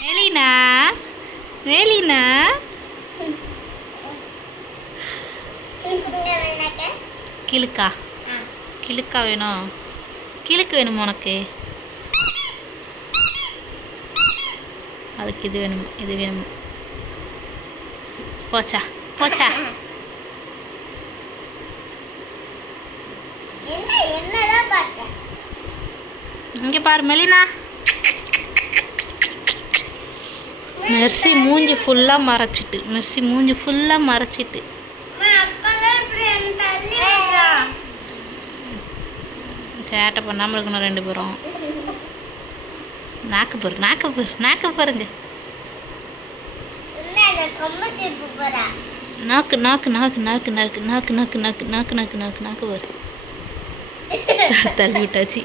மேலினா மேலினா கிழுக்கா கிழுக்கா வேணும் கிழுக்கு வேணுமா உனக்கு அதுக்கு இது வேணுமா இது வேணுமா போச்சா போச்சா இங்க பாரு மெலினா மெர்சி மூஞ்சி ஃபுல்லா மறைச்சிட்டு மெர்சி மூஞ்சி ஃபுல்லா மறைச்சிட்டு சேட்டை பண்ணாமல் இருக்கணும் ரெண்டு பேரும் நாக்கு பாரு நாக்கு பாரு நாக்கு பாருங்க நாக்கு நாக்கு நாக்கு நாக்கு நாக்கு நாக்கு நாக்கு நாக்கு நாக்கு நாக்கு நாக்கு நாக்கு பாரு தள்ளி விட்டாச்சு